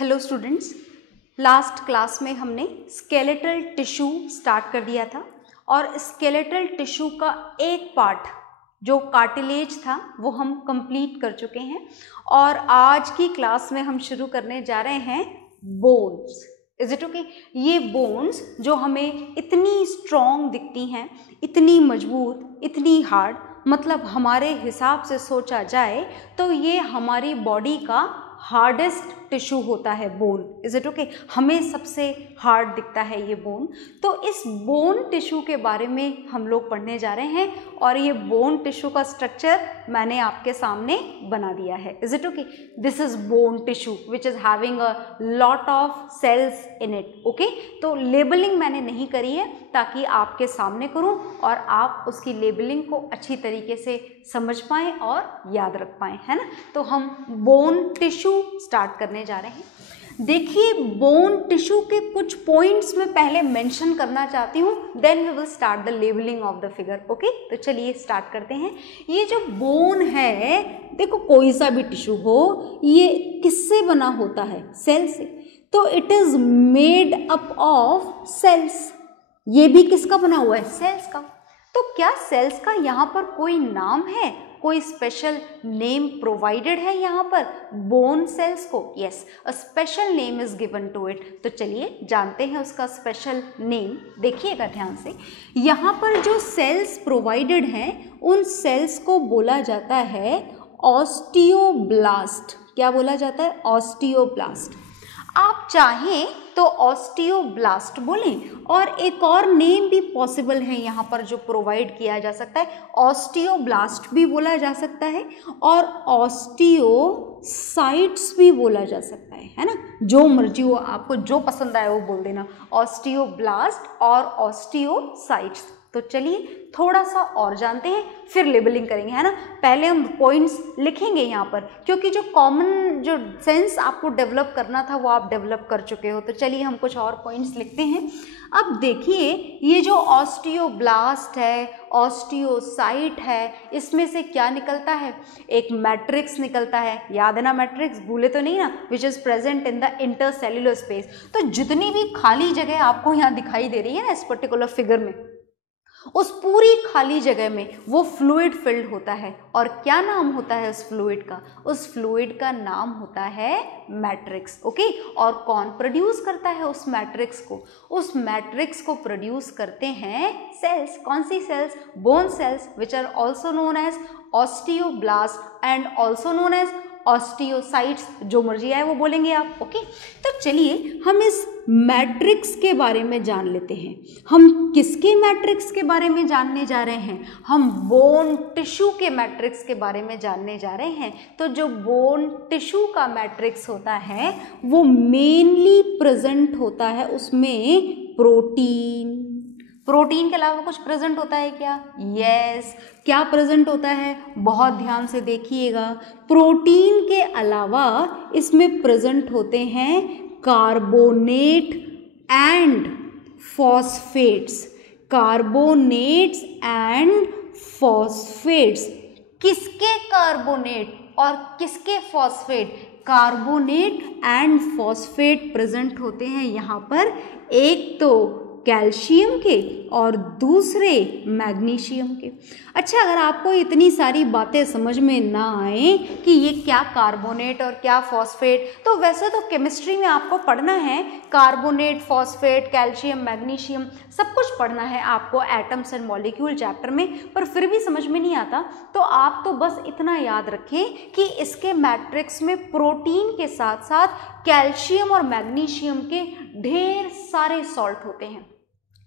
Hello students, last class में हमने skeletal tissue start कर दिया था और स्केलेटल टिश्यू का एक पार्ट जो कार्टिलेज था वो हम कंप्लीट कर चुके हैं और आज की क्लास में हम शुरू करने जा रहे हैं बोन्स। Is it okay? ये बोन्स जो हमें इतनी स्ट्रॉन्ग दिखती हैं, इतनी मजबूत, इतनी हार्ड, मतलब हमारे हिसाब से सोचा जाए तो ये हमारी बॉडी का हार्डेस्ट टिश्यू होता है बोन। Is it okay? हमें सबसे हार्ड दिखता है ये बोन। तो इस बोन टिश्यू के बारे में हम लोग पढ़ने जा रहे हैं और ये बोन टिश्यू का स्ट्रक्चर मैंने आपके सामने बना दिया है। Is it okay? This is bone tissue which is having a lot of cells in it. Okay, तो लेबलिंग मैंने नहीं करी है ताकि आपके सामने करूं और आप उसकी लेबलिंग को अच्छी तरीके से समझ पाएं और याद रख पाएं, है ना? तो हम बोन टिश्यू स्टार्ट करने जा रहे हैं। देखिए, बोन टिश्यू के कुछ पॉइंट्स में पहले मेंशन करना चाहती हूँ, then we will start the labelling of the figure. Okay, तो चलिए स्टार्ट करते हैं। ये जो बोन है, देखो कोई सा भी टिश्यू हो, ये किससे बना होता है? सेल से। तो it is made up of cells. ये भी किसका बना हुआ है? सेल्स का। तो क्या सेल्स का यहाँ पर कोई नाम है, कोई स्पेशल नेम प्रोवाइडेड है यहाँ पर बोन सेल्स को? Yes, a special name is given to it. तो चलिए जानते हैं उसका स्पेशल नेम। देखिएगा ध्यान से, यहाँ पर जो सेल्स प्रोवाइडेड हैं उन सेल्स को बोला जाता है ऑस्टियोब्लास्ट। क्या बोला जाता है? ऑस्टियोब्लास्ट। आप चाहें तो ऑस्टियोब्लास्ट बोलें और एक और नेम भी पॉसिबल है यहाँ पर जो प्रोवाइड किया जा सकता है। ऑस्टियोब्लास्ट भी बोला जा सकता है और ऑस्टियोसाइट्स भी बोला जा सकता है ना? जो मर्जी हो, आपको जो पसंद आए वो बोल देना, ऑस्टियोब्लास्ट और ऑस्टियोसाइट्स। तो चलिए थोड़ा सा और जानते हैं, फिर लेबलिंग करेंगे, है ना? पहले हम पॉइंट्स लिखेंगे यहाँ पर, क्योंकि जो कॉमन जो सेंस आपको डेवलप करना था वो आप डेवलप कर चुके हो। तो चलिए हम कुछ और पॉइंट्स लिखते हैं। अब देखिए, ये जो ऑस्टियोब्लास्ट है, ऑस्टियोसाइट है, इसमें से क्या निकलता है? एक मैट्रिक्स निकलता है। याद है ना मैट्रिक्स? भूले तो नहीं ना? Which is present in the intercellular space. तो जितनी भी खाली जगह आपको यहाँ दिखाई दे रही है ना इस पर्टिकुलर फिगर में, उस पूरी खाली जगह में वो फ्लूइड फिल्ड होता है। और क्या नाम होता है उस फ्लूइड का? उस फ्लूइड का नाम होता है मैट्रिक्स। ओके, और कौन प्रोड्यूस करता है उस मैट्रिक्स को? उस मैट्रिक्स को प्रोड्यूस करते हैं सेल्स। कौन सी cells? Bone cells, which are also known as osteoblast and also known as osteocytes. जो मर्जी आए वो बोलेंगे आप। ओके, तो चलिए हम इस मैट्रिक्स के बारे में जान लेते हैं। हम किसके मैट्रिक्स के बारे में जानने जा रहे हैं? हम बोन टिश्यू के मैट्रिक्स के बारे में जानने जा रहे हैं। तो जो बोन टिश्यू का मैट्रिक्स होता है वो मेनली प्रेजेंट होता है उसमें प्रोटीन। प्रोटीन के अलावा कुछ प्रेजेंट होता है क्या? यस। क्या प्रेजेंट होता है? बहुत ध्यान से देखिएगा। प्रोटीन के अलावा इसमें प्रेजेंट होते हैं carbonate and phosphates. Carbonates and phosphates. किसके कार्बोनेट और किसके phosphate? Carbonate and phosphate present होते हैं यहाँ पर। एक तो कैल्शियम के और दूसरे मैग्नीशियम के। अच्छा, अगर आपको इतनी सारी बातें समझ में ना आए कि ये क्या कार्बोनेट और क्या फॉस्फेट, तो वैसे तो केमिस्ट्री में आपको पढ़ना है कार्बोनेट, फॉस्फेट, कैल्शियम, मैग्नीशियम, सब कुछ पढ़ना है आपको एटम्स एंड मॉलिक्यूल चैप्टर में, पर फिर भी समझ में नहीं आता। तो आप तो बस इतना याद रखें कि इसके मैट्रिक्स में प्रोटीन के साथ साथ कैल्शियम और मैग्नीशियम के ढेर सारे सॉल्ट होते हैं।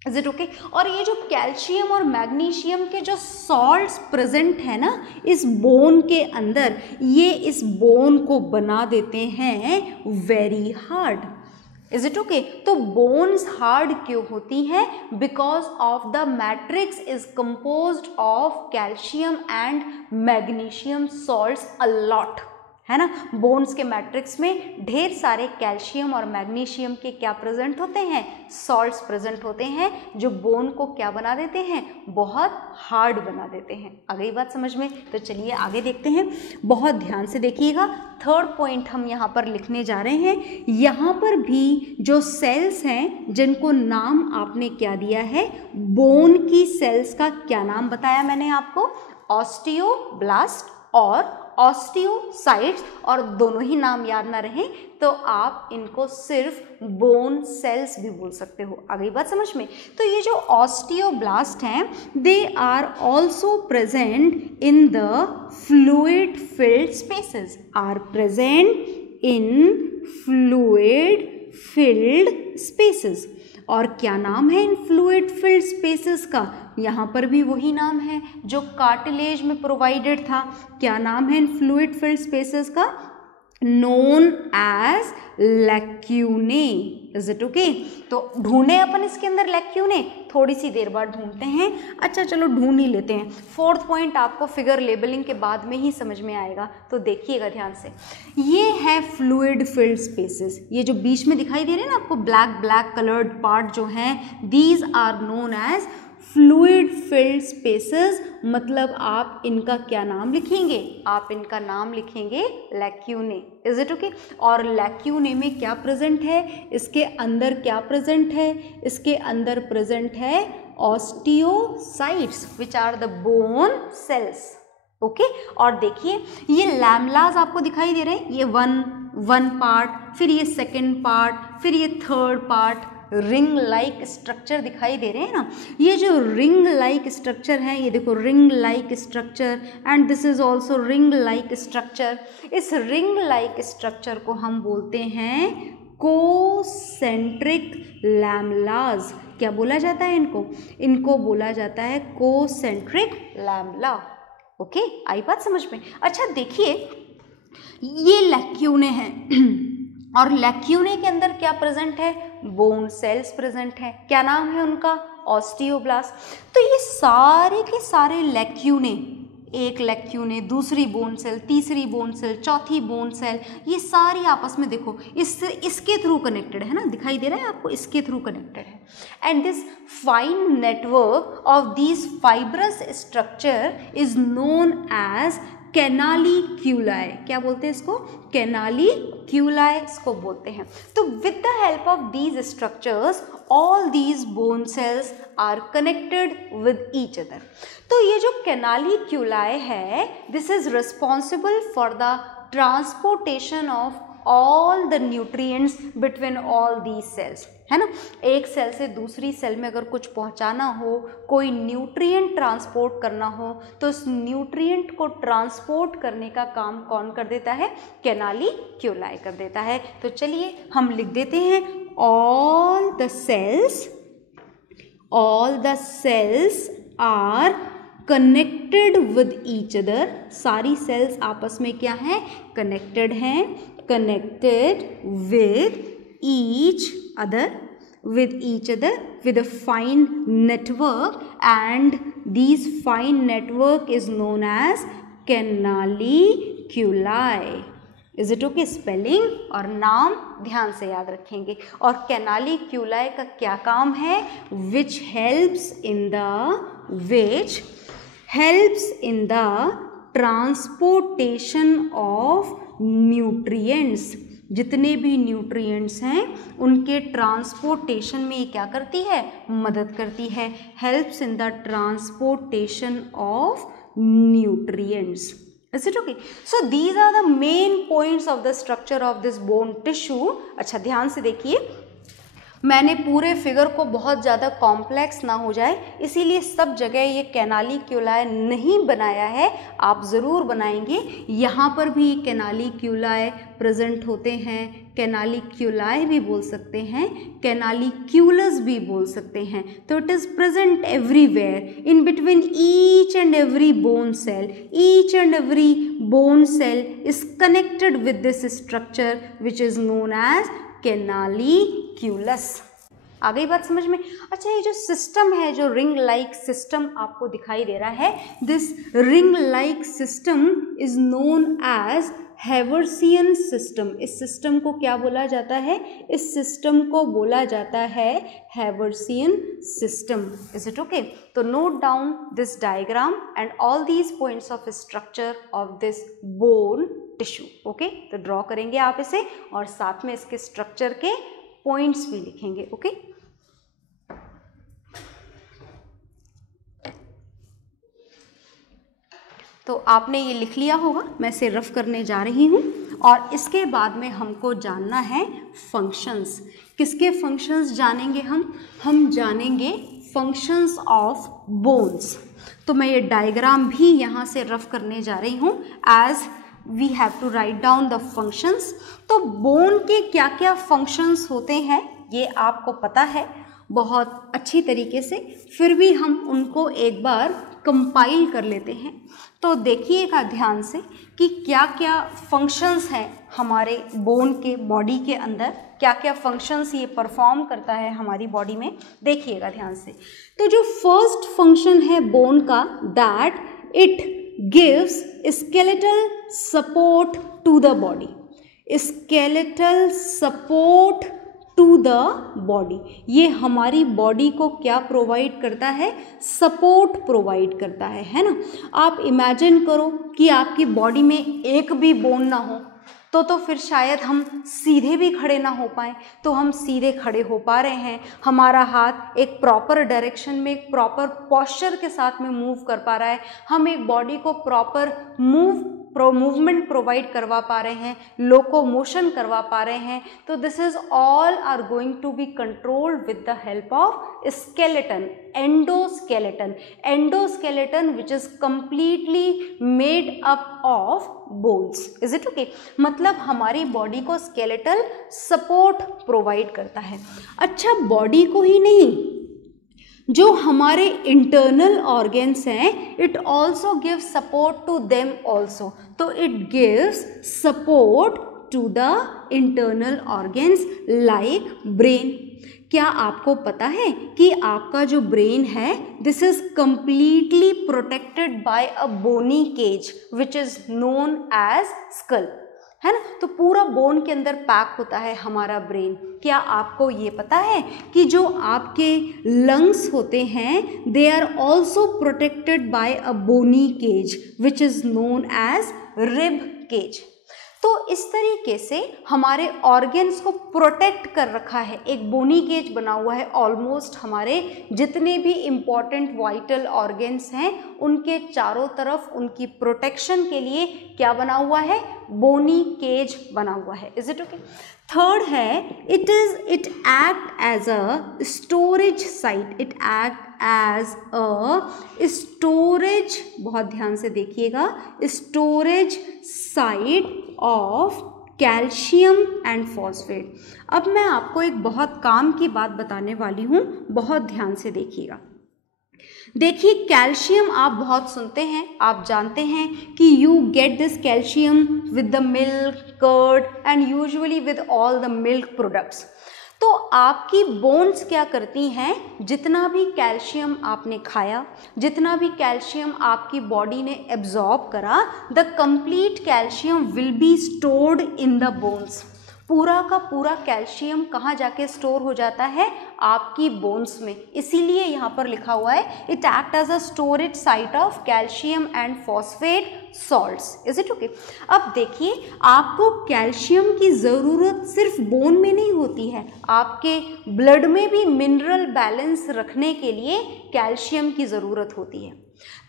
Is it okay? और ये जो कैल्शियम और मैग्नीशियम के जो सॉल्ट्स प्रेजेंट है ना इस बोन के अंदर, ये इस बोन को बना देते हैं very hard. Is it okay? तो बोन्स हार्ड क्यों होती हैं? Because of the matrix is composed of calcium and magnesium salts a lot. है ना। बोन्स के मैट्रिक्स में ढेर सारे कैल्शियम और मैग्नीशियम के क्या प्रेजेंट होते हैं, सॉल्ट्स प्रेजेंट होते हैं, जो बोन को क्या बना देते हैं, बहुत हार्ड बना देते हैं। आ गई बात समझ में। तो चलिए आगे देखते हैं, बहुत ध्यान से देखिएगा। थर्ड पॉइंट हम यहाँ पर लिखने जा रहे हैं। यहाँ पर भी जो सेल्स हैं जिनको नाम आपने क्या दिया है, बोन की सेल्स का क्या नाम बताया मैंने आपको, ऑस्टियोब्लास्ट और ऑस्टियोसाइट्स, और दोनों ही नाम याद ना रहें तो आप इनको सिर्फ बोन सेल्स भी बोल सकते हो। आ गई बात समझ में। तो ये जो ऑस्टियोब्लास्ट हैं, they are also present in the fluid filled spaces, are present in fluid filled spaces. और क्या नाम है इन फ्लूइड फिल्ड स्पेसेस का, यहाँ पर भी वही नाम है जो कार्टिलेज में प्रोवाइडेड था। क्या नाम है इन फ्लूइड फिल्ड स्पेसेस का, known as lacunae. Is it okay. तो ढूंढे अपन इसके अंदर लैक्यूने, थोड़ी सी देर बाद ढूंढते हैं। अच्छा चलो ढूंढ ही लेते हैं। फोर्थ पॉइंट आपको फिगर लेबलिंग के बाद में ही समझ में आएगा, तो देखिएगा ध्यान से। ये है फ्लूइड फिल्ड स्पेसेस, ये जो बीच में दिखाई दे रहे हैं ना आपको ब्लैक ब्लैक कलर्ड पार्ट जो हैं, these are known as fluid filled spaces. मतलब आप इनका क्या नाम लिखेंगे, आप इनका नाम लिखेंगे लैक्यूने। Is it okay. और लैक्यूने में क्या प्रेजेंट है, इसके अंदर क्या प्रेजेंट है, इसके अंदर प्रेजेंट है osteocytes which are the bone cells. Okay. और देखिए ये लैमलाज आपको दिखाई दे रहे हैं, ये वन पार्ट, फिर ये सेकेंड पार्ट, फिर ये third part, ring like structure दिखाई दे रहे हैं ना। ये जो रिंग लाइक स्ट्रक्चर है, ये देखो ring like structure, and this is also ring like structure. इस रिंग लाइक स्ट्रक्चर को हम बोलते हैं कोसेंट्रिक लैमलाज। क्या बोला जाता है इनको, इनको बोला जाता है कोसेंट्रिक लैमला। ओके, आई बात समझ में। अच्छा देखिए ये लैक्यूने हैं और लैक्यूने के अंदर क्या प्रेजेंट है, बोन सेल्स प्रेजेंट है। क्या नाम है उनका, ऑस्टियोब्लास्ट। तो ये सारे के सारे लैक्यूने, एक लैक्यूने, दूसरी बोन सेल, तीसरी बोन सेल, चौथी बोन सेल, ये सारी आपस में देखो इसके थ्रू कनेक्टेड है ना, दिखाई दे रहा है आपको, इसके थ्रू कनेक्टेड है। And this fine network of these fibrous structure is known as canaliculi. क्या बोलते हैं इसको, कैनालिक्यूलाई इसको बोलते हैं। तो with the help of these structures all these bone cells are connected with each other. तो ये जो कैनालिक्यूलाई है, this is responsible for the transportation of all the nutrients between all these cells, है ना। एक सेल से दूसरी cell में अगर कुछ पहुंचाना हो, कोई न्यूट्रिएंट ट्रांसपोर्ट करना हो, तो उस न्यूट्रिएंट को ट्रांसपोर्ट करने का काम कौन कर देता है, कैनालिक्यूलाई कर देता है। तो चलिए हम लिख देते हैं, all the cells are connected with each other. सारी सेल्स आपस में क्या है, कनेक्टेड हैं, connected with each other with a fine network, and this fine network is known as canaliculi. Is it okay? Spelling और नाम ध्यान से याद रखेंगे। और कैनालिक्यूलाई का क्या काम है, which helps in the transportation of nutrients. जितने भी न्यूट्रिएंट्स हैं उनके ट्रांसपोर्टेशन में ये क्या करती है, मदद करती है। Helps in the transportation of nutrients. Is it okay? So these are the main points of the structure of this bone tissue. अच्छा ध्यान से देखिए, मैंने पूरे फिगर को बहुत ज़्यादा कॉम्प्लेक्स ना हो जाए इसीलिए सब जगह ये कैनालिक्यूलाई नहीं बनाया है, आप ज़रूर बनाएंगे। यहाँ पर भी कैनालिक्यूलाई प्रेजेंट होते हैं, कैनालिक्यूलाई भी बोल सकते हैं, कैनालिक्यूलस भी बोल सकते हैं। तो it is present everywhere in between each and every bone cell. Each and every bone cell is connected with this structure which is known as canaliculus. आ गई बात समझ में? अच्छा, ये जो सिस्टम है, जो रिंग लाइक सिस्टम आपको दिखाई दे रहा है, this ring like system is known as Haversian system. इस सिस्टम को क्या बोला जाता है? इस सिस्टम को बोला जाता है haversian system. Is it okay? तो note down this diagram and all these points of structure of this bone tissue. Okay, तो ड्रॉ करेंगे आप इसे और साथ में इसके स्ट्रक्चर के पॉइंट्स भी लिखेंगे। ओके, तो आपने ये लिख लिया होगा, मैं इसे रफ करने जा रही हूँ। और इसके बाद में हमको जानना है फंक्शंस। किसके फंक्शंस जानेंगे हम जानेंगे फंक्शंस ऑफ बोन्स। तो मैं ये डायग्राम भी यहाँ से रफ करने जा रही हूँ as we have to write down the functions. तो बोन के क्या क्या फंक्शंस होते हैं ये आपको पता है बहुत अच्छी तरीके से, फिर भी हम उनको एक बार कंपाइल कर लेते हैं। तो देखिएगा ध्यान से कि क्या क्या फंक्शंस हैं हमारे बोन के बॉडी के अंदर, क्या क्या फंक्शंस ये परफॉर्म करता है हमारी बॉडी में। देखिएगा ध्यान से। तो जो फर्स्ट फंक्शन है बोन का, that it gives skeletal support to the body. Skeletal support to the body, ये हमारी बॉडी को क्या प्रोवाइड करता है? सपोर्ट प्रोवाइड करता है ना। आप इमेजिन करो कि आपकी बॉडी में एक भी बोन ना हो तो फिर शायद हम सीधे भी खड़े ना हो पाएँ। तो हम सीधे खड़े हो पा रहे हैं, हमारा हाथ एक प्रॉपर डायरेक्शन में, एक प्रॉपर पॉस्चर के साथ में मूव कर पा रहा है, हम एक बॉडी को प्रॉपर मूवमेंट प्रोवाइड करवा पा रहे हैं, लोकोमोशन करवा पा रहे हैं। तो this is all are going to be controlled with the help of skeleton, endoskeleton. Endoskeleton which is completely made up of bones. Is it okay? मतलब हमारी बॉडी को स्केलेटल सपोर्ट प्रोवाइड करता है। अच्छा, बॉडी को ही नहीं, जो हमारे इंटरनल ऑर्गन्स हैं, it also gives support to them also. तो it gives support to the internal organs like brain. क्या आपको पता है कि आपका जो ब्रेन है, this is completely protected by a bony cage which is known as skull, है ना। तो पूरा बोन के अंदर पैक होता है हमारा ब्रेन। क्या आपको ये पता है कि जो आपके लंग्स होते हैं, they are also protected by a bony cage which is known as rib cage. तो इस तरीके से हमारे ऑर्गन्स को प्रोटेक्ट कर रखा है, एक बोनी केज बना हुआ है। ऑलमोस्ट हमारे जितने भी इम्पॉर्टेंट वाइटल ऑर्गन्स हैं उनके चारों तरफ उनकी प्रोटेक्शन के लिए क्या बना हुआ है? बोनी केज बना हुआ है। Is it okay? थर्ड है, it act as a storage site. It act as a storage, बहुत ध्यान से देखिएगा, storage site of calcium and phosphate. अब मैं आपको एक बहुत काम की बात बताने वाली हूँ, बहुत ध्यान से देखिएगा। देखिए, कैल्शियम आप बहुत सुनते हैं, आप जानते हैं कि you get this calcium with the milk, curd and usually with all the milk products. तो आपकी बोन्स क्या करती हैं? जितना भी कैल्शियम आपने खाया, जितना भी कैल्शियम आपकी बॉडी ने एब्जॉर्ब करा, the complete calcium will be stored in the bones. पूरा का पूरा कैल्शियम कहाँ जाके स्टोर हो जाता है? आपकी बोन्स में। इसीलिए यहाँ पर लिखा हुआ है, it act as a storage site of calcium and phosphate salts. Is it okay? अब देखिए, आपको कैल्शियम की ज़रूरत सिर्फ बोन में नहीं होती है, आपके ब्लड में भी मिनरल बैलेंस रखने के लिए कैल्शियम की ज़रूरत होती है।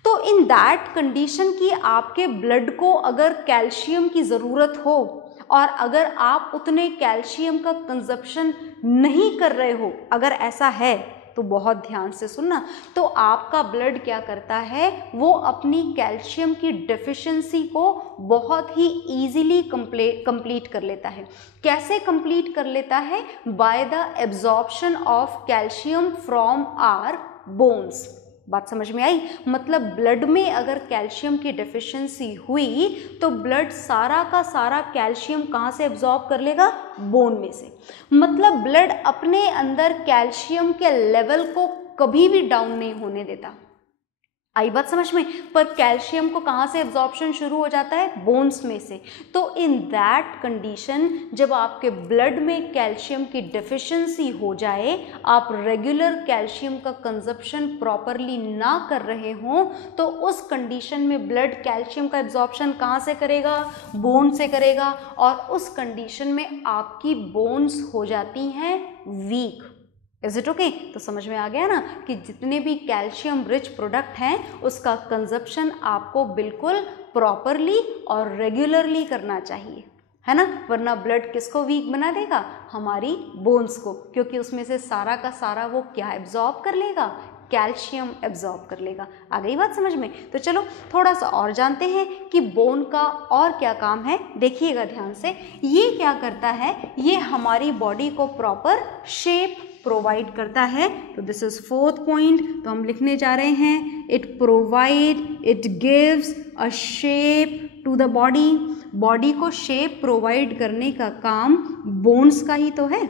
तो इन दैट कंडीशन कि आपके ब्लड को अगर कैल्शियम की ज़रूरत हो और अगर आप उतने कैल्शियम का कंजप्शन नहीं कर रहे हो, अगर ऐसा है तो बहुत ध्यान से सुनना, तो आपका ब्लड क्या करता है? वो अपनी कैल्शियम की डेफिशिएंसी को बहुत ही ईजिली कंप्लीट कर लेता है। कैसे कंप्लीट कर लेता है? By the absorption of calcium from our bones. बात समझ में आई? मतलब ब्लड में अगर कैल्शियम की डेफिशिएंसी हुई तो ब्लड सारा का सारा कैल्शियम कहाँ से एब्जॉर्ब कर लेगा? बोन में से। मतलब ब्लड अपने अंदर कैल्शियम के लेवल को कभी भी डाउन नहीं होने देता। आई बात समझ में? पर कैल्शियम को कहाँ से एब्जॉर्प्शन शुरू हो जाता है? बोन्स में से। तो इन दैट कंडीशन जब आपके ब्लड में कैल्शियम की डेफिशिएंसी हो जाए, आप रेगुलर कैल्शियम का कंजप्शन प्रॉपरली ना कर रहे हों, तो उस कंडीशन में ब्लड कैल्शियम का एब्जॉर्प्शन कहाँ से करेगा? बोन से करेगा। और उस कंडीशन में आपकी बोन्स हो जाती हैं वीक। Is it okay? तो समझ में आ गया ना कि जितने भी कैल्शियम रिच प्रोडक्ट हैं उसका कंजप्शन आपको बिल्कुल प्रॉपरली और रेगुलरली करना चाहिए, है ना? वरना ब्लड किसको वीक बना देगा? हमारी बोन्स को, क्योंकि उसमें से सारा का सारा वो क्या एब्जॉर्ब कर लेगा? कैल्शियम एब्जॉर्ब कर लेगा। आ गई बात समझ में? तो चलो थोड़ा सा और जानते हैं कि बोन का और क्या काम है। देखिएगा ध्यान से, ये क्या करता है? ये हमारी बॉडी को प्रॉपर शेप प्रोवाइड करता है। तो दिस इज फोर्थ पॉइंट, तो हम लिखने जा रहे हैं it provide, it gives a shape to the body. Body को शेप प्रोवाइड करने का काम बोन्स का ही तो है।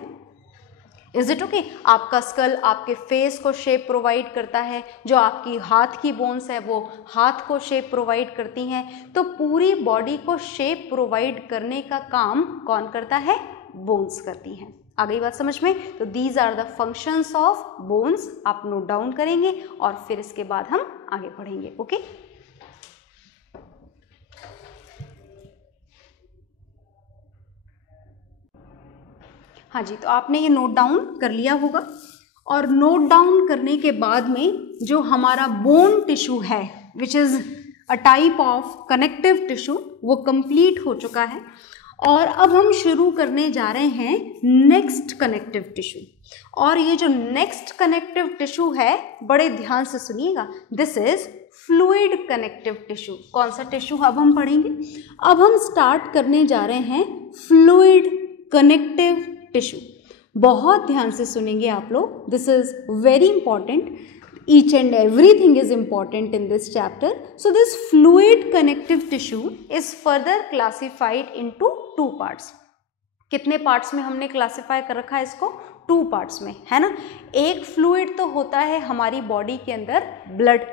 Is it okay? आपका स्कल आपके फेस को शेप प्रोवाइड करता है, जो आपकी हाथ की बोन्स है वो हाथ को शेप प्रोवाइड करती हैं। तो पूरी बॉडी को शेप प्रोवाइड करने का काम कौन करता है? बोन्स करती हैं। आ गई बात समझ में? तो these are the functions of bones. आप नोट डाउन करेंगे और फिर इसके बाद हम आगे पढ़ेंगे। ओके? हाँ जी, तो आपने ये नोट डाउन कर लिया होगा। और नोट डाउन करने के बाद में जो हमारा बोन टिश्यू है which is a type of connective tissue, वो कंप्लीट हो चुका है। और अब हम शुरू करने जा रहे हैं नेक्स्ट कनेक्टिव टिश्यू। और ये जो नेक्स्ट कनेक्टिव टिश्यू है, बड़े ध्यान से सुनिएगा, this is fluid connective tissue. कौन सा टिश्यू अब हम पढ़ेंगे? अब हम स्टार्ट करने जा रहे हैं फ्लूइड कनेक्टिव टिश्यू। बहुत ध्यान से सुनेंगे आप लोग, this is very important. Each and everything is important in this chapter. So this fluid connective tissue is further classified into two parts. कितने पार्ट्स में हमने क्लासिफाई कर रखा है इसको? 2 पार्ट्स में, है ना? एक फ्लूइड तो होता है हमारी बॉडी के अंदर ब्लड,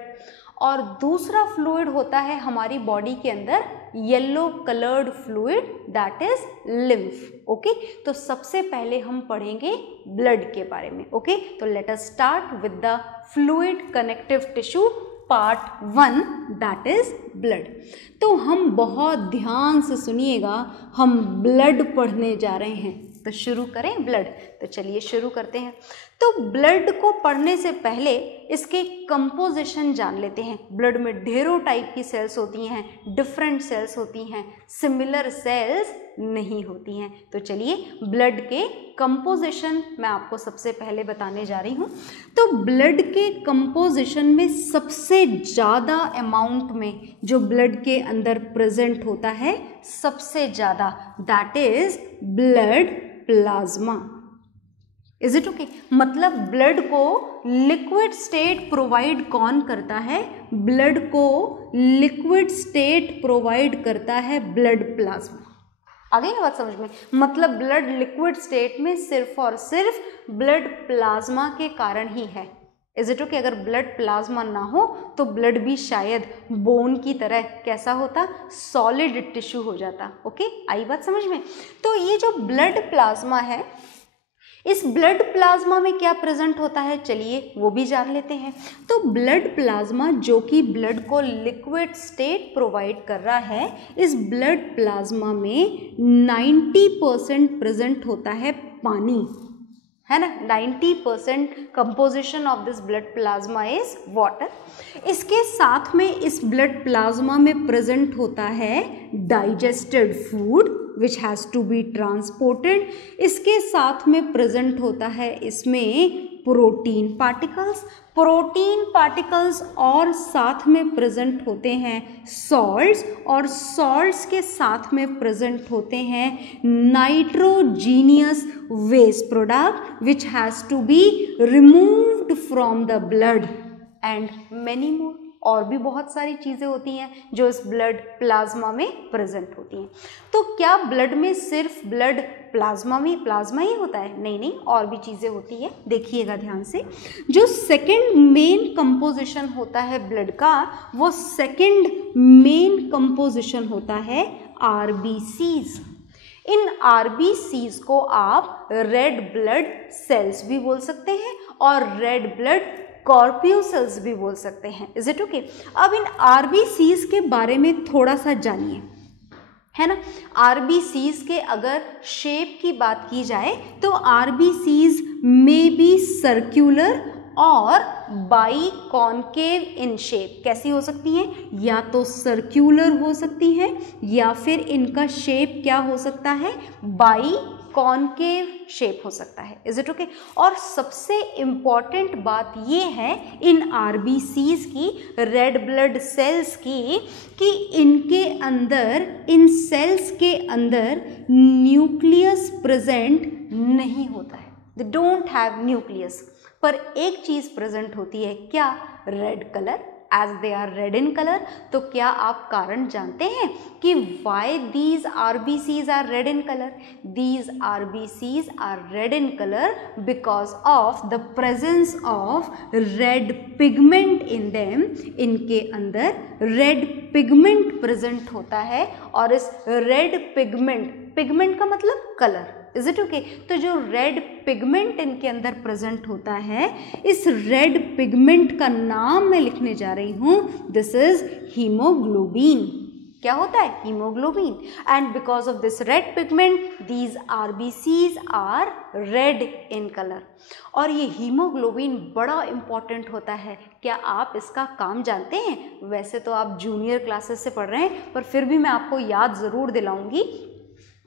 और दूसरा फ्लूइड होता है हमारी बॉडी के अंदर yellow coloured fluid, that is lymph. Okay? तो सबसे पहले हम पढ़ेंगे ब्लड के बारे में। ओके? तो let us start with the fluid connective tissue part 1, that is blood. तो हम बहुत ध्यान से सुनिएगा, हम ब्लड पढ़ने जा रहे हैं। तो शुरू करें ब्लड। तो चलिए शुरू करते हैं। तो ब्लड को पढ़ने से पहले इसके कंपोजिशन जान लेते हैं। ब्लड में ढेरों टाइप की सेल्स होती हैं, डिफरेंट सेल्स होती हैं, सिमिलर सेल्स नहीं होती हैं। तो चलिए ब्लड के कंपोजिशन मैं आपको सबसे पहले बताने जा रही हूँ। तो ब्लड के कंपोजिशन में सबसे ज़्यादा अमाउंट में जो ब्लड के अंदर प्रेजेंट होता है, सबसे ज़्यादा, that is blood plasma. Is it okay? मतलब ब्लड को लिक्विड स्टेट प्रोवाइड कौन करता है? ब्लड को लिक्विड स्टेट प्रोवाइड करता है ब्लड प्लाज्मा। आ गई ना बात समझ में? मतलब ब्लड लिक्विड स्टेट में सिर्फ और सिर्फ ब्लड प्लाज्मा के कारण ही है। Is it okay? अगर ब्लड प्लाज्मा ना हो तो ब्लड भी शायद बोन की तरह कैसा होता? सॉलिड टिश्यू हो जाता। ओके? आई बात समझ में? तो ये जो ब्लड प्लाज्मा है, इस ब्लड प्लाज्मा में क्या प्रेजेंट होता है, चलिए वो भी जान लेते हैं। तो ब्लड प्लाज्मा जो कि ब्लड को लिक्विड स्टेट प्रोवाइड कर रहा है, इस ब्लड प्लाज्मा में 90% प्रेजेंट होता है पानी, है ना? 90% composition of this blood plasma is water. इसके साथ में इस ब्लड प्लाज्मा में प्रेजेंट होता है digested food which has to be transported. इसके साथ में प्रेजेंट होता है इसमें प्रोटीन पार्टिकल्स और साथ में प्रेजेंट होते हैं सॉल्ट्स, और सॉल्ट्स के साथ में प्रेजेंट होते हैं nitrogenous waste product which has to be removed from the blood. And many more, और भी बहुत सारी चीज़ें होती हैं जो इस ब्लड प्लाज्मा में प्रेजेंट होती हैं। तो क्या ब्लड में सिर्फ ब्लड प्लाज्मा ही होता है? नहीं नहीं, और भी चीज़ें होती है, देखिएगा ध्यान से। जो सेकंड मेन कंपोजिशन होता है ब्लड का, वो सेकंड मेन कंपोजिशन होता है आरबीसीज। इन आरबीसीज को आप रेड ब्लड सेल्स भी बोल सकते हैं और रेड ब्लड कॉर्प्यूसेल्स भी बोल सकते हैं। Is it okay? अब इन आरबीसीज के बारे में थोड़ा सा जानिए, है ना। आरबीसीज के अगर शेप की बात की जाए तो आरबीसीज में बी सर्क्यूलर और बाई कॉन्केव इन शेप। कैसी हो सकती हैं? या तो सर्क्यूलर हो सकती हैं या फिर इनका शेप क्या हो सकता है? बाई कॉन्केव शेप हो सकता है। Is it okay? और सबसे इम्पॉर्टेंट बात ये है इन आरबीसीज की, रेड ब्लड सेल्स की, कि इनके अंदर, इन सेल्स के अंदर न्यूक्लियस प्रेजेंट नहीं होता है। They don't have nucleus. पर एक चीज प्रेजेंट होती है, क्या? Red colour, as they are red in colour. तो क्या आप कारण जानते हैं कि why these RBCs are red in colour? These RBCs are red in colour because of the presence of red pigment in them. इनके अंदर रेड पिगमेंट प्रेजेंट होता है और इस रेड पिगमेंट, पिगमेंट का मतलब कलर, इज इट ओके? तो जो रेड पिगमेंट इनके अंदर प्रेजेंट होता है, इस रेड पिगमेंट का नाम मैं लिखने जा रही हूं, दिस इज हीमोग्लोबिन। क्या होता है? Haemoglobin. And because of this red pigment these RBCs are red in colour. और ये हीमोग्लोबिन बड़ा इंपॉर्टेंट होता है। क्या आप इसका काम जानते हैं? वैसे तो आप जूनियर क्लासेस से पढ़ रहे हैं, पर फिर भी मैं आपको याद ज़रूर दिलाऊंगी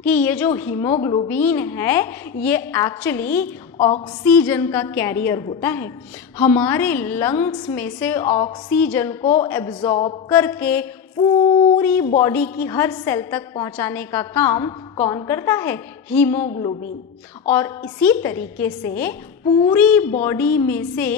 कि ये जो हीमोग्लोबिन है ये एक्चुअली ऑक्सीजन का कैरियर होता है। हमारे लंग्स में से ऑक्सीजन को एब्जॉर्ब करके पूरी बॉडी की हर सेल तक पहुंचाने का काम कौन करता है? हीमोग्लोबिन। और इसी तरीके से पूरी बॉडी में से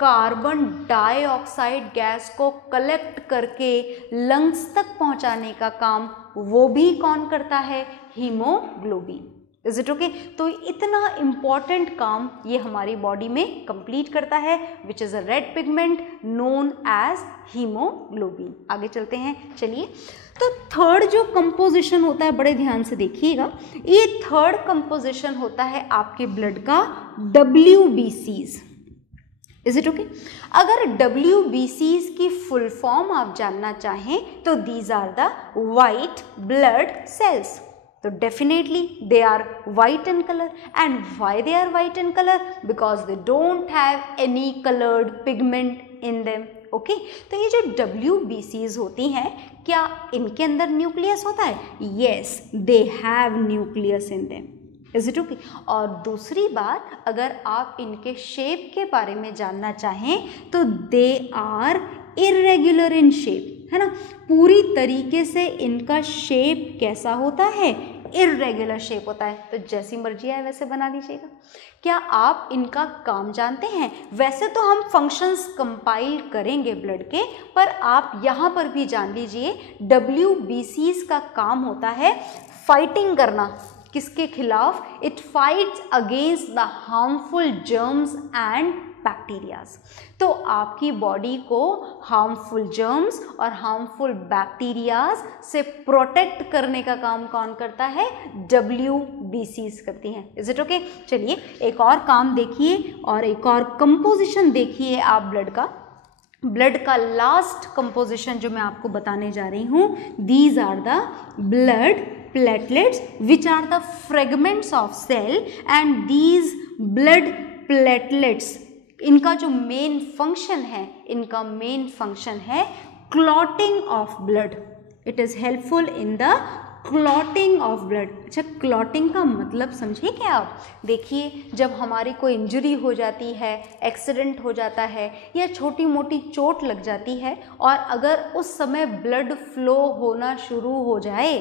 कार्बन डाइऑक्साइड गैस को कलेक्ट करके लंग्स तक पहुंचाने का काम वो भी कौन करता है? हीमोग्लोबिन। Is it okay? तो इतना इम्पॉर्टेंट काम ये हमारी बॉडी में कंप्लीट करता है, which is a red pigment known as haemoglobin. आगे चलते हैं, चलिए। तो थर्ड जो कंपोजिशन होता है, बड़े ध्यान से देखिएगा, ये थर्ड कंपोजिशन होता है आपके ब्लड का WBCs। Is it okay? अगर WBCs की फुल फॉर्म आप जानना चाहें तो these are the white blood cells. तो definitely they are white in colour. And why they are white in colour? Because they don't have any coloured pigment in them. Okay? तो ये जो WBCs होती हैं, क्या इनके अंदर न्यूक्लियस होता है? Yes, they have nucleus in them. Is it okay? और दूसरी बात, अगर आप इनके शेप के बारे में जानना चाहें तो they are irregular in shape, है ना। पूरी तरीके से इनका शेप कैसा होता है? इरेगुलर शेप होता है। तो जैसी मर्जी है वैसे बना दीजिएगा। क्या आप इनका काम जानते हैं? वैसे तो हम फंक्शंस कंपाइल करेंगे ब्लड के, पर आप यहाँ पर भी जान लीजिए WBCs का काम होता है फाइटिंग करना। किसके खिलाफ? It fights against the harmful germs and bacterias. तो आपकी बॉडी को हार्मफुल जर्म्स और हार्मफुल बैक्टीरियाज से प्रोटेक्ट करने का काम कौन करता है? WBCs करती हैं। Is it okay? चलिए एक और काम देखिए और एक और कंपोजिशन देखिए आप ब्लड का। ब्लड का लास्ट कंपोजिशन जो मैं आपको बताने जा रही हूँ, these are the blood platelets which are the fragments of cell, and these blood platelets, इनका जो मेन फंक्शन है, इनका मेन फंक्शन है clotting of blood. It is helpful in the clotting of blood. अच्छा, क्लॉटिंग का मतलब समझे क्या आप? देखिए, जब हमारी कोई इंजरी हो जाती है, एक्सीडेंट हो जाता है या छोटी मोटी चोट लग जाती है और अगर उस समय ब्लड फ्लो होना शुरू हो जाए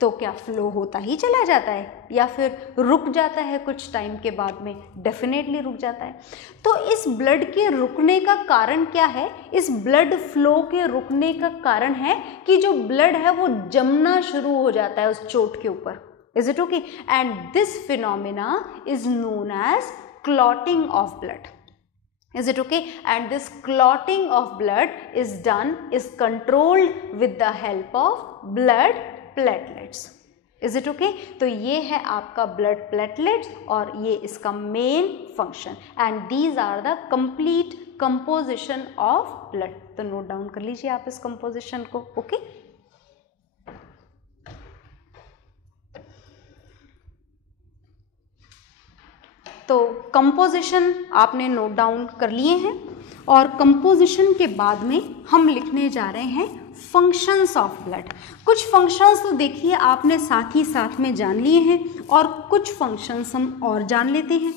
तो क्या फ्लो होता ही चला जाता है या फिर रुक जाता है कुछ टाइम के बाद में? डेफिनेटली रुक जाता है। तो इस ब्लड के रुकने का कारण क्या है? इस ब्लड फ्लो के रुकने का कारण है कि जो ब्लड है वो जमना शुरू हो जाता है उस चोट के ऊपर। Is it okay? And this phenomena is known as clotting of blood. Is it okay? And this clotting of blood is controlled with the help of blood platelets. Is it okay? तो ये है आपका blood platelets और ये इसका main function, and these are the complete composition of blood. तो note down कर लीजिए आप इस composition को, okay? तो कंपोजिशन आपने नोट डाउन कर लिए हैं और कंपोजिशन के बाद में हम लिखने जा रहे हैं फंक्शंस ऑफ ब्लड। कुछ फंक्शंस तो देखिए आपने साथ ही साथ में जान लिए हैं और कुछ फंक्शंस हम और जान लेते हैं।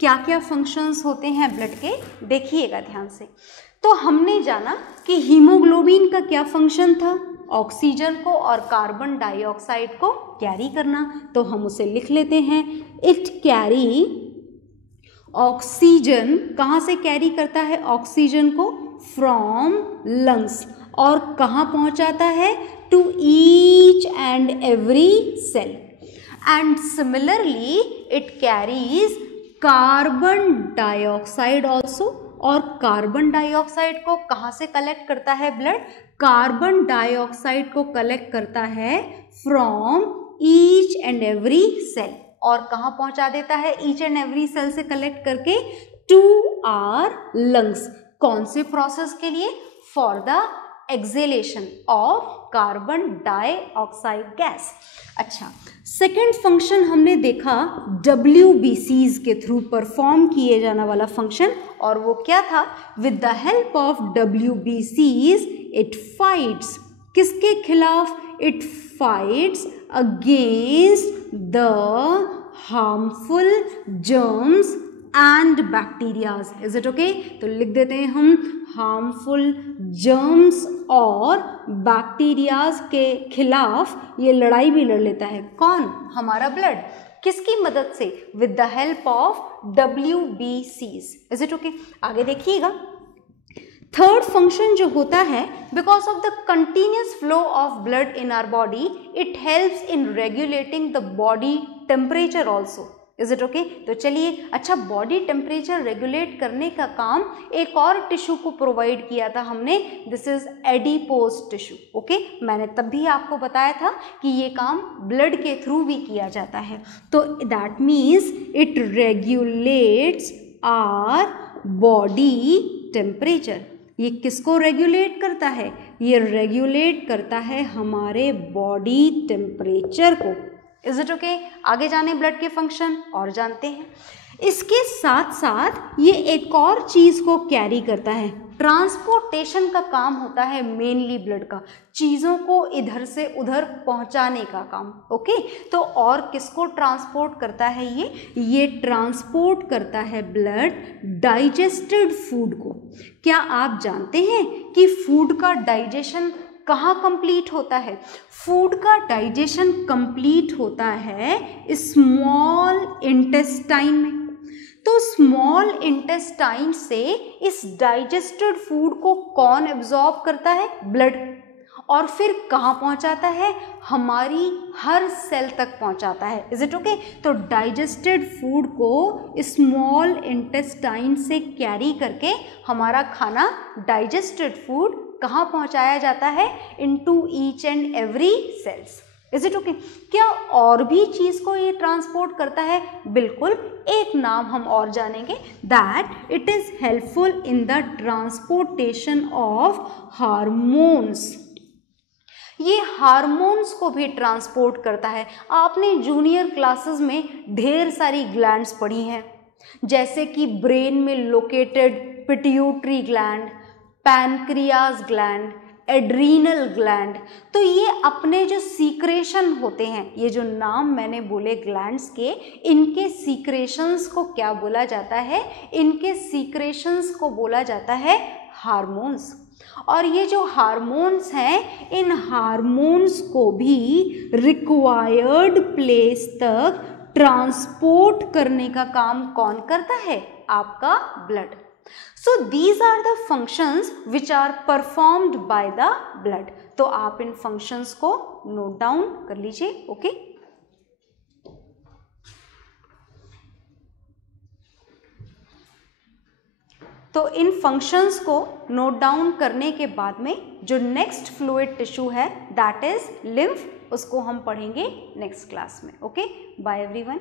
क्या क्या फंक्शंस होते हैं ब्लड के, देखिएगा ध्यान से। तो हमने जाना कि हीमोग्लोबिन का क्या फंक्शन था? ऑक्सीजन को और कार्बन डाइऑक्साइड को कैरी करना। तो हम उसे लिख लेते हैं, इट कैरी ऑक्सीजन। कहाँ से कैरी करता है ऑक्सीजन को? From lungs. और कहाँ पहुँचाता है? To each and every cell. And similarly it carries carbon dioxide also. और कार्बन डाइऑक्साइड को कहाँ से कलेक्ट करता है ब्लड? कार्बन डाइऑक्साइड को कलेक्ट करता है from each and every cell. और कहाँ पहुंचा देता है? ईच एंड एवरी सेल से कलेक्ट करके टू आवर लंग्स। कौन से प्रोसेस के लिए? For the exhalation of carbon dioxide gas. अच्छा, सेकेंड फंक्शन हमने देखा WBCs के थ्रू परफॉर्म किए जाने वाला फंक्शन, और वो क्या था? With the help of WBCs it fights. किसके खिलाफ? It fights against the harmful germs and bacterias. Is it okay? तो लिख देते हैं हम हार्मफुल जर्म्स और बैक्टीरियाज के खिलाफ ये लड़ाई भी लड़ लेता है। कौन? हमारा ब्लड। किसकी मदद से? With the help of WBCs। Is it okay? आगे देखिएगा, थर्ड फंक्शन जो होता है, because of the continuous flow of blood in our body, it helps in regulating the body temperature also. Is it okay? तो चलिए, अच्छा, body temperature regulate करने का काम एक और टिश्यू को प्रोवाइड किया था हमने, this is adipose tissue. Okay, मैंने तब भी आपको बताया था कि ये काम ब्लड के थ्रू भी किया जाता है। तो that means it regulates our body temperature. ये किसको रेगुलेट करता है? ये रेगुलेट करता है हमारे बॉडी टेम्परेचर को। Is it okay? आगे जाने ब्लड के फंक्शन और जानते हैं। इसके साथ साथ ये एक और चीज को कैरी करता है, ट्रांसपोर्टेशन का काम होता है मेनली ब्लड का, चीज़ों को इधर से उधर पहुंचाने का काम। ओके, तो और किसको ट्रांसपोर्ट करता है ये ट्रांसपोर्ट करता है ब्लड डाइजेस्टेड फूड को। क्या आप जानते हैं कि फूड का डाइजेशन कहाँ कंप्लीट होता है? फूड का डाइजेशन कंप्लीट होता है स्मॉल इंटेस्टाइन में। तो स्मॉल इंटेस्टाइन से इस डाइजेस्टेड फूड को कौन एब्जॉर्ब करता है? ब्लड। और फिर कहाँ पहुँचाता है? हमारी हर सेल तक पहुँचाता है। Is it okay? तो डाइजेस्टेड फूड को स्मॉल इंटेस्टाइन से कैरी करके हमारा खाना डाइजेस्टेड फूड कहाँ पहुँचाया जाता है? Into each and every cells. Is it okay? क्या और भी चीज़ को ये ट्रांसपोर्ट करता है? बिल्कुल, एक नाम हम और जानेंगे, that it is helpful in the transportation of hormones. ये हार्मोन्स को भी ट्रांसपोर्ट करता है। आपने जूनियर क्लासेस में ढेर सारी ग्लैंड्स पढ़ी हैं, जैसे कि ब्रेन में located pituitary gland, pancreas gland, adrenal gland. तो ये अपने जो सीक्रेशन होते हैं, ये जो नाम मैंने बोले ग्लैंड्स के, इनके सीक्रेशंस को क्या बोला जाता है? इनके सीक्रेशंस को बोला जाता है हार्मोन्स। और ये जो हार्मोन्स हैं, इन हार्मोन्स को भी रिक्वायर्ड प्लेस तक ट्रांसपोर्ट करने का काम कौन करता है? आपका blood. So these are the functions which are performed by the blood. तो आप इन functions को नोट डाउन कर लीजिए। ओके, तो इन फंक्शंस को नोट डाउन करने के बाद में जो नेक्स्ट फ्लूइड टिश्यू है दैट इज लिम्फ, उसको हम पढ़ेंगे नेक्स्ट क्लास में। Okay, bye everyone.